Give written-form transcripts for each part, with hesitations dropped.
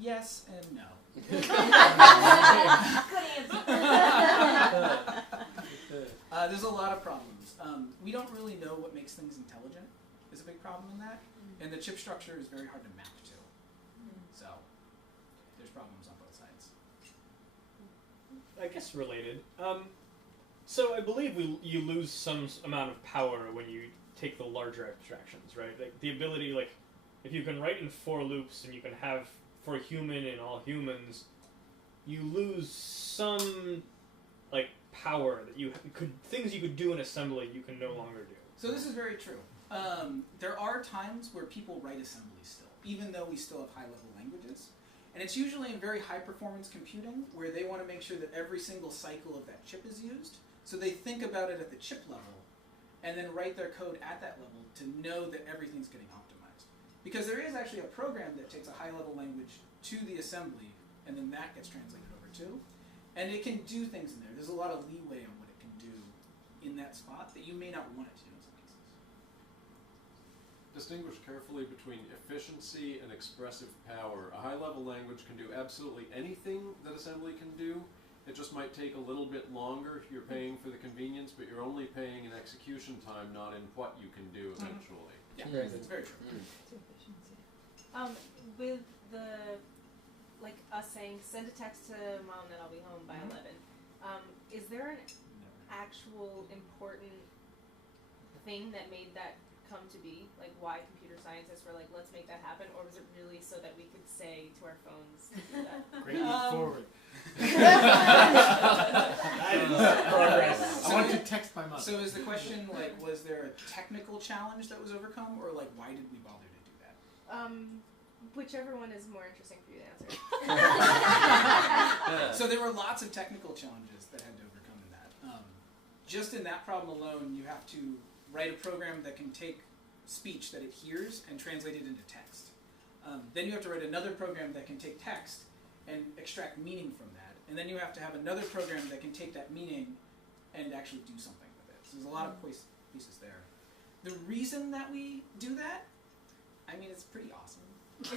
Yes and no. Good answer. There's a lot of problems. We don't really know what makes things intelligent is a big problem in that. And the chip structure is very hard to map to. So there's problems on both sides. I guess related. So I believe you lose some amount of power when you take the larger abstractions, right? Like the ability, like if you can write in for loops and you can have for human and all humans, you lose some like power that you could things you could do in assembly you can no longer do. So this is very true. There are times where people write assembly still, even though we still have high-level languages. And it's usually in very high-performance computing where they want to make sure that every single cycle of that chip is used. So they think about it at the chip level and then write their code at that level to know that everything's getting optimized. Because there is actually a program that takes a high-level language to the assembly, and then that gets translated over too. And it can do things in there. There's a lot of leeway on what it can do in that spot that you may not want it to in some cases. Distinguish carefully between efficiency and expressive power. A high-level language can do absolutely anything that assembly can do. It just might take a little bit longer. You're paying for the convenience, but you're only paying in execution time, not in what you can do eventually. Yeah, that's very true. With the, like us saying, send a text to mom that I'll be home by 11, is there an actual important thing that made that come to be? Like why computer scientists were like, let's make that happen? Or was it really so that we could say to our phones that? Great leap forward. Progress. I want to text my mother. So is the question like, was there a technical challenge that was overcome, or like, why did we bother to do that? Whichever one is more interesting for you to answer. So there were lots of technical challenges that had to overcome in that. Just in that problem alone, you have to write a program that can take speech that it hears and translate it into text. Then you have to write another program that can take text and extract meaning from that. And then you have to have another program that can take that meaning and actually do something with it. So there's a lot of pieces there. The reason that we do that, I mean, it's pretty awesome. Is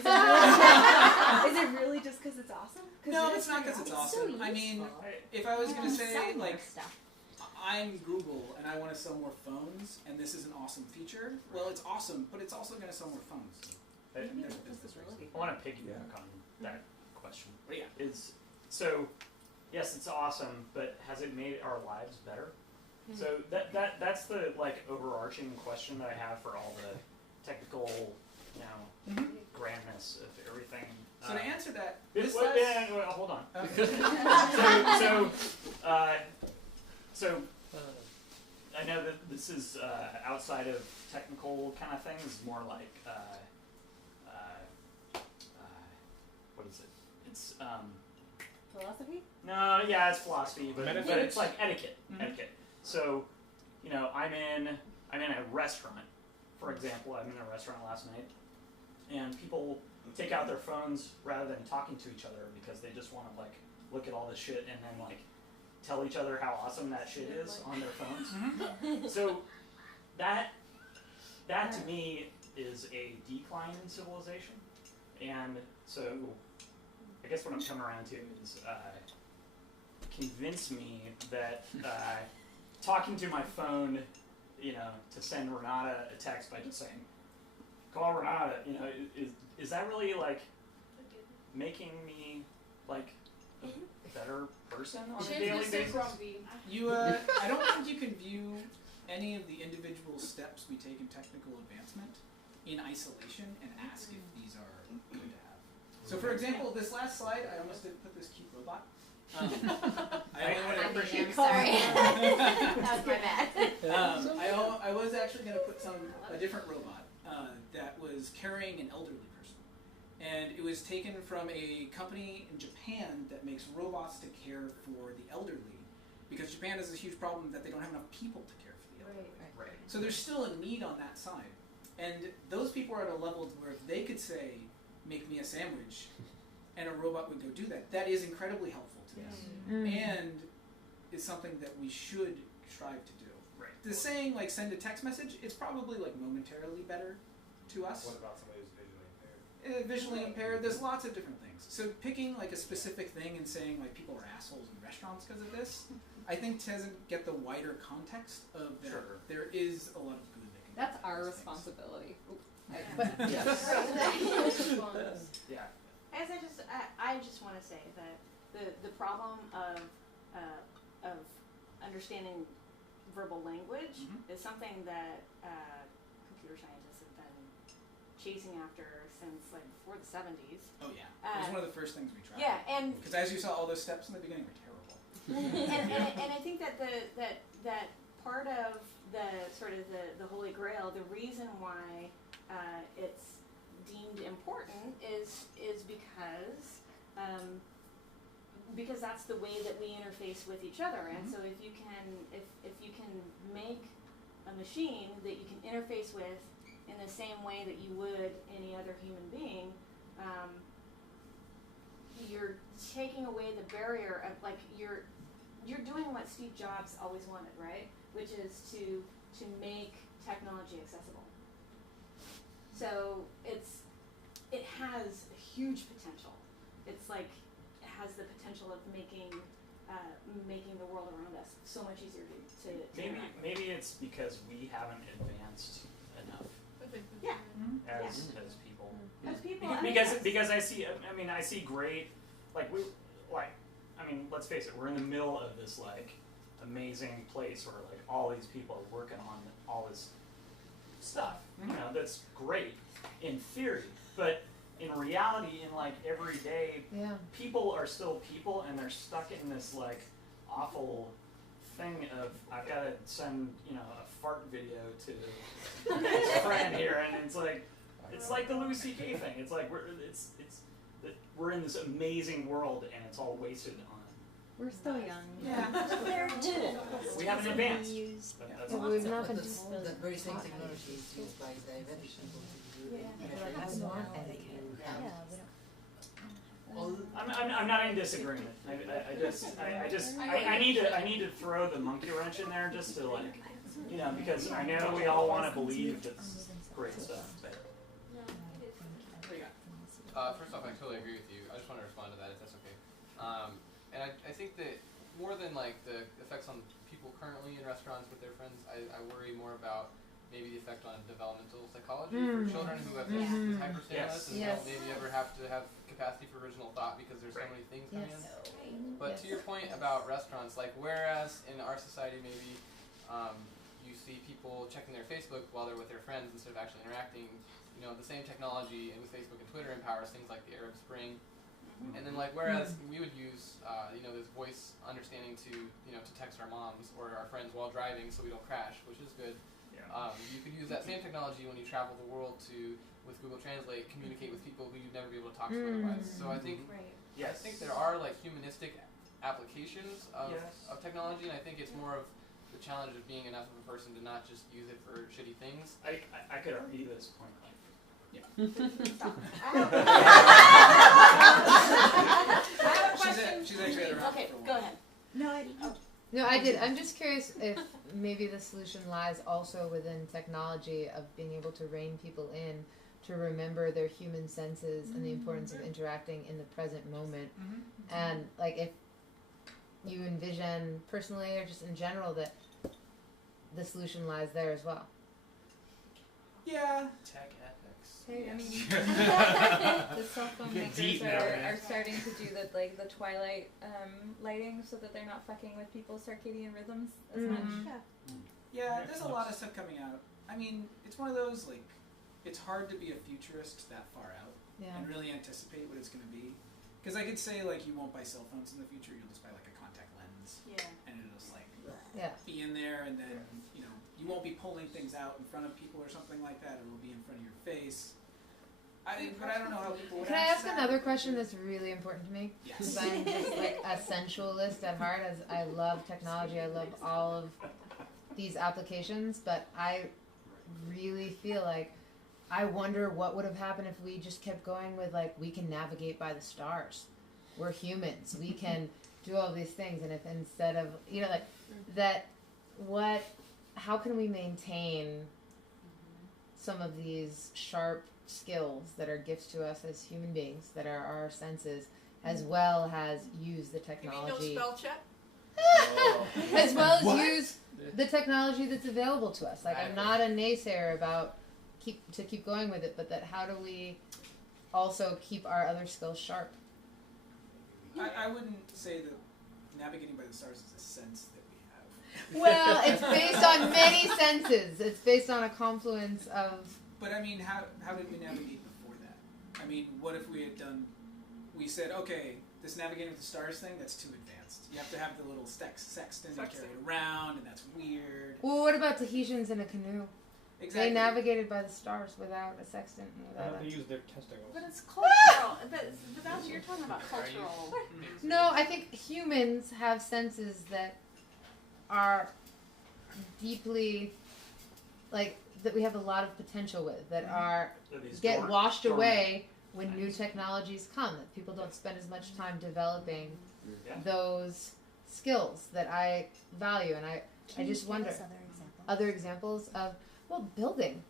it really just because it's awesome? No, it's not because it's awesome. So I mean, if I was going to say, like, I'm Google and I want to sell more phones, and this is an awesome feature, well, it's awesome, but it's also going to sell more phones. I want to piggyback on that question. So, yes, it's awesome, but has it made our lives better? So that's the like overarching question that I have for all the technical, grandness of everything. So to answer that, hold on. So I know that this is outside of technical kind of things. It's more like what is it? It's philosophy? No, yeah, it's philosophy, but it's like etiquette. Etiquette. So, I'm in a restaurant, for example. I'm in a restaurant last night, and people take out their phones rather than talking to each other because they just want to like look at all this shit and then like tell each other how awesome that shit is on their phones. So that to me is a decline in civilization, and so I guess what I'm coming around to is convince me that talking to my phone, to send Renata a text by just saying, call Renata, is that really like making me like a better person on a daily basis? I don't think you can view any of the individual steps we take in technical advancement in isolation and ask if these are good to have. So for example, this last slide, I almost didn't put this cute robot. I'm sorry. That was my bad. I was actually going to put a different robot that was carrying an elderly person. And it was taken from a company in Japan that makes robots to care for the elderly, because Japan has a huge problem that they don't have enough people to care for the elderly. Right. So there's still a need on that side. And those people are at a level where if they could say, make me a sandwich, and a robot would go do that, that is incredibly helpful to them. And is something that we should strive to do. Right. The saying, like, send a text message, it's probably, like, momentarily better to us. What about somebody who's visually impaired? visually impaired. There's lots of different things. So picking like a specific thing and saying like people are assholes in restaurants because of this, I think doesn't get the wider context of that. Sure. There is a lot of good that can come That's out of our these responsibility. Yeah. As I just want to say that the problem of understanding verbal language is something that computer scientists have been chasing after since like before the 70s. Oh yeah, it was one of the first things we tried. Yeah, and because as you saw, all those steps in the beginning were terrible. and I think that that part of the sort of the Holy Grail, the reason why it's deemed important is because that's the way that we interface with each other. And so if you can make a machine that you can interface with in the same way that you would any other human being, you're taking away the barrier of like you're doing what Steve Jobs always wanted, right? Which is to make technology accessible. So it has a huge potential. It's like it has the potential of making the world around us so much easier to interact with. Maybe it's because we haven't advanced enough Yeah. as people. As people, Because I see great, let's face it, we're in the middle of this like amazing place where like all these people are working on all this stuff. You know, that's great in theory, but in reality, in like everyday, people are still people, and they're stuck in this like awful thing of I've got to send a fart video to this friend here, and it's like the Louis C.K. thing. It's like we're in this amazing world, and it's all wasted on. We're still young. Yeah. We haven't advanced. But that's Yeah, not we've not so. been That very same technology is used by diabetic people to do I'm not in disagreement. I need to throw the monkey wrench in there just to like, because I know we all want to believe it's great stuff. But First off, I totally agree with you. I just want to respond to that if that's okay. And I think that more than like the effects on people currently in restaurants with their friends, I worry more about maybe the effect on developmental psychology for children who have this hyperstimulus and don't maybe ever have to have capacity for original thought because there's so many things coming in. But to your point about restaurants, like whereas in our society maybe you see people checking their Facebook while they're with their friends instead of actually interacting, the same technology with Facebook and Twitter empowers things like the Arab Spring. And then like whereas we would use this voice understanding to text our moms or our friends while driving so we don't crash, which is good. You could use that same technology when you travel the world to, with Google Translate, communicate with people who you'd never be able to talk to otherwise. So I think I think there are like humanistic applications of technology, and I think it's more of the challenge of being enough of a person to not just use it for shitty things. I could argue this point. I have a question. She's actually at her house. Okay, go ahead. No, I did. I'm just curious if maybe the solution lies also within technology of being able to rein people in to remember their human senses and the importance of interacting in the present moment. And like if you envision personally or just in general that the solution lies there as well. Yeah. Tech ethics. I mean, the cell phone Get makers deep now, man. are starting to do the twilight lighting so that they're not fucking with people's circadian rhythms as much. Yeah, there's a lot of stuff coming out. I mean, it's one of those like, it's hard to be a futurist that far out and really anticipate what it's going to be. Because I could say like you won't buy cell phones in the future, you'll just buy like a contact lens, and it'll just like be in there, and then you won't be pulling things out in front of people or something like that. It'll be in front of your face. But I don't know how people would. Can I ask another question that's really important to me? Yes. Because I'm just like a sensualist at heart. As I love technology, I love all of these applications, but I really feel like I wonder what would have happened if we just kept going with like we can navigate by the stars. We're humans. We can do all these things, and if instead of like that, how can we maintain some of these sharp skills that are gifts to us as human beings, that are our senses, as well as use the You mean technology. no spell check? As well as What? use the technology that's available to us. Like, I'm not a naysayer about keep going with it, but that how do we also keep our other skills sharp? I wouldn't say that navigating by the stars is a sense that we have. Well, it's based on many senses. It's based on a confluence of. But I mean, how did we navigate before that? I mean, what if we had we said, okay, this navigating with the stars thing, that's too advanced. You have to have the little sextant and carry it around, and that's weird. Well, what about Tahitians in a canoe? Exactly. They navigated by the stars without a sextant and without They use their testicles. But it's cultural. but that's you're talking about cultural. No, I think humans have senses that are deeply, like, that we have a lot of potential with, that are get washed away when new technologies come, that people don't spend as much time developing those skills that I value. And I just wonder other examples of, well, building,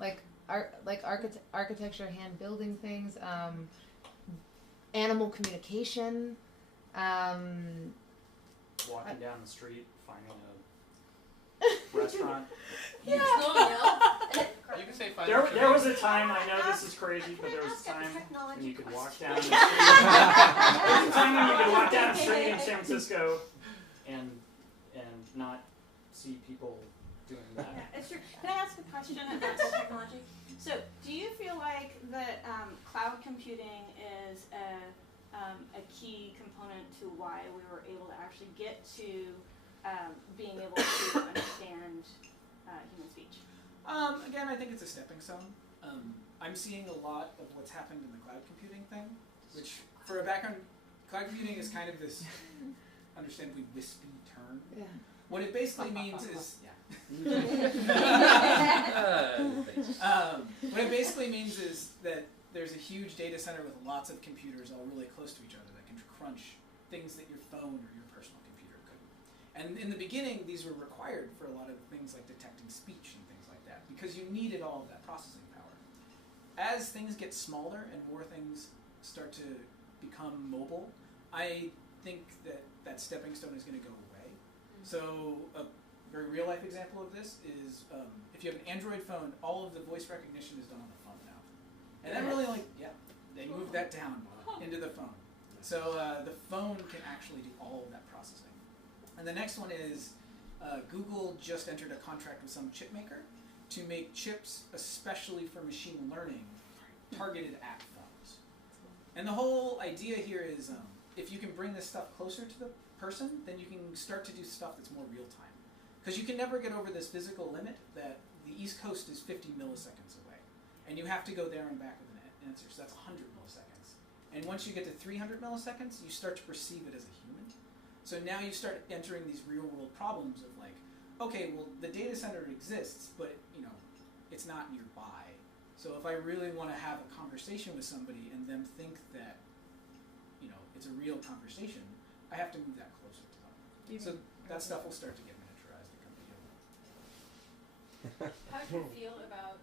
like architecture, hand building things, animal communication, Walking down the street, finding a restaurant. Yeah. You can say There was a time, I know this is crazy, but there was a time when you could walk down the street. There was a time when you could walk down the street in San Francisco and not see people doing that. Yeah, it's true. Can I ask a question about the technology? So, do you feel like that cloud computing is a key component to why we were able to actually get to being able to understand human speech? Again, I think it's a stepping stone. I'm seeing a lot of what's happened in the cloud computing thing, which, for a background, cloud computing is kind of this, understandably wispy term. Yeah. What it basically means is, what it basically means is that there's a huge data center with lots of computers all really close to each other that can crunch things that your phone or your personal computer couldn't. And in the beginning, these were required for a lot of things like detecting speech and things like that, because you needed all of that processing power. As things get smaller and more things start to become mobile, I think that stepping stone is going to go away. So a very real life example of this is if you have an Android phone, all of the voice recognition is done on the phone now. And that really, they moved that down into the phone. So the phone can actually do all of that processing. And the next one is Google just entered a contract with some chip maker to make chips especially for machine learning targeted at phones. And the whole idea here is if you can bring this stuff closer to the person, then you can start to do stuff that's more real time. Because you can never get over this physical limit that the East Coast is 50 milliseconds away. And you have to go there and back with an answer, so that's 100 milliseconds. And once you get to 300 milliseconds, you start to perceive it as a human. So now you start entering these real world problems of like, okay, well, the data center exists, but it's not nearby. So if I really want to have a conversation with somebody and them think that, it's a real conversation, I have to move that closer to them. So that stuff will start to get miniaturized and come together. How do you feel about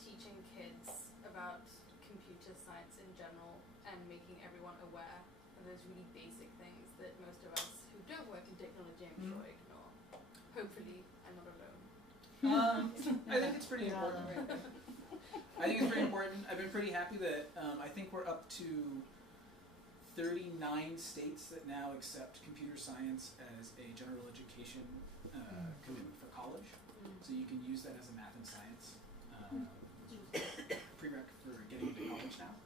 teaching kids about computer science in general and making everyone aware of those really basic things that most of us who don't work in technology, I'm sure, ignore? Hopefully, I'm not alone. I think it's pretty important. I think it's pretty important. I've been pretty happy that I think we're up to 39 states that now accept computer science as a general education commitment for college. So you can use that as a math and science prereq for getting into college now.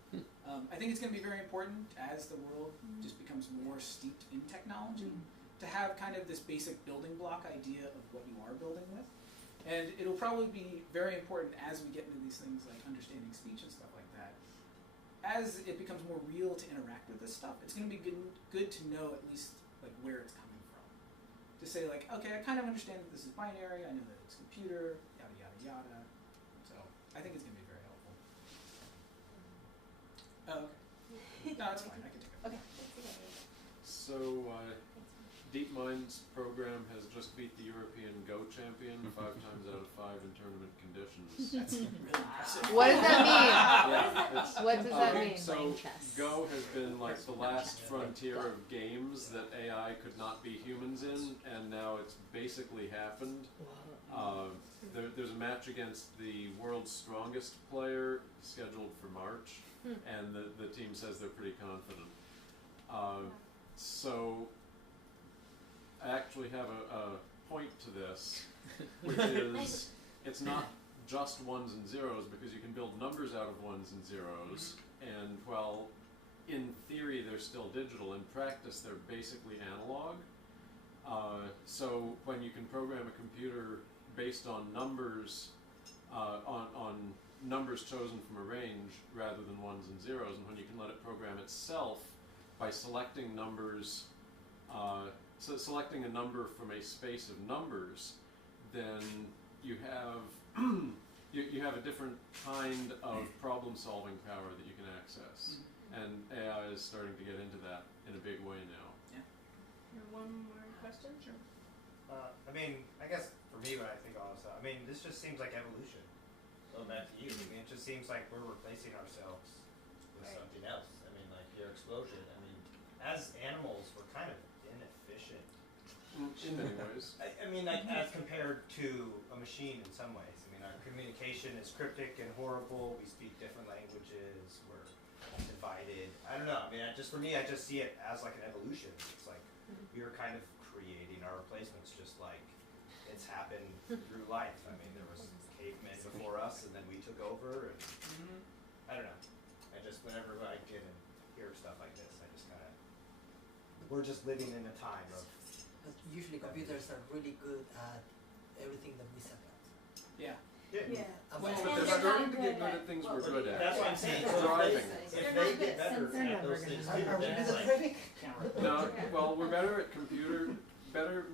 I think it's going to be very important as the world just becomes more steeped in technology to have kind of this basic building block idea of what you are building with. And it'll probably be very important as we get into these things like understanding speech and stuff like that. As it becomes more real to interact with this stuff, it's going to be good to know at least like where it's coming from. To say like, okay, I kind of understand that this is binary, I know that it's computer, yada yada yada. So I think it's going to be very helpful. Oh, okay. No, it's fine. I can take it. Okay. So DeepMind's program has just beat the European Go champion 5 times out of 5 in tournament conditions. That's really impressive. What does that mean? Yeah, it's, What does that mean? so Go has been like the last frontier of games that AI could not be humans in, and now it's basically happened. There's a match against the world's strongest player scheduled for March, and the team says they're pretty confident. So I actually have a point to this, which is it's not just ones and zeros, because you can build numbers out of ones and zeros, and while in theory they're still digital, in practice they're basically analog. So when you can program a computer based on numbers, on numbers chosen from a range rather than ones and zeros, and when you can let it program itself by selecting numbers, so selecting a number from a space of numbers, then you have you have a different kind of problem-solving power that you can access, and AI is starting to get into that in a big way now. One more question? Sure. I mean, I guess for me, when I think all this stuff, I mean, this just seems like evolution. So back to you. I mean, it just seems like we're replacing ourselves with something else. I mean, like your explosion. I mean, as animals, we're kind of inefficient. In many ways. I mean, like as compared to a machine in some ways. I mean, our communication is cryptic and horrible. We speak different languages. We're divided. I don't know. I mean, for me, I just see it as like an evolution. It's like we are kind of creating our replacements, just like it's happened through life. I mean, there was cavemen before us, and then we took over. And I don't know. I just whenever I get and hear stuff like this, I just kind of we're just living in a time of. But usually computers are really good at everything that we set up. Yeah. Yeah. But And they're they're starting not to get good good at at things what we're we good do. at. That's what I'm saying. They're So not if good- they they're not get good better since at those things too, Are we then good it's at like trading? No, well, we're better at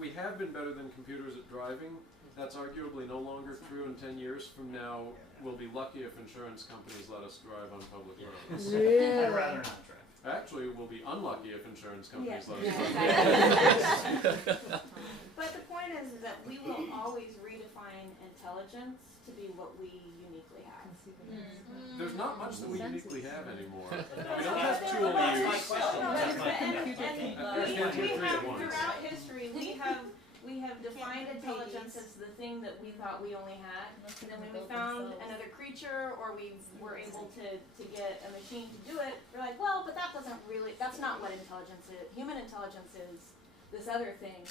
we have been better than computers at driving. That's arguably no longer true. In 10 years from now, we'll be lucky if insurance companies let us drive on public roads. I'd rather not drive. Actually, we'll be unlucky if insurance companies let us Yeah, drive. exactly. But the point is that we will always redefine intelligence to be what we uniquely have. There's not much that we uniquely have anymore. We That's don't my- have that's tool my use. question. No, That's my and question. we have at once. throughout history we have defined intelligence as the thing that we thought we only had, and then when we found another creature or we were able to get a machine to do it, we're like, well, but that's not what intelligence is. Human intelligence is this other thing.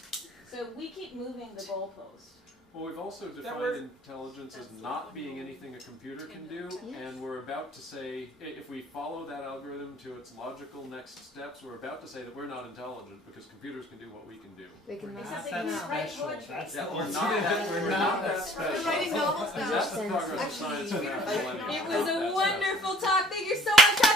So we keep moving the goalpost. Well, we've also That defined word- intelligence as not being anything a computer can do, and we're about to say, if we follow that algorithm to its logical next steps, we're about to say that we're not intelligent because computers can do what we can do. They can Except not they now. can write poetry. That's Yeah, the we're word. not that, we're not that We're special. writing novels now. That's the progress of science for Actually, half a millennium. It We're was not a that wonderful talk. Thank you so much.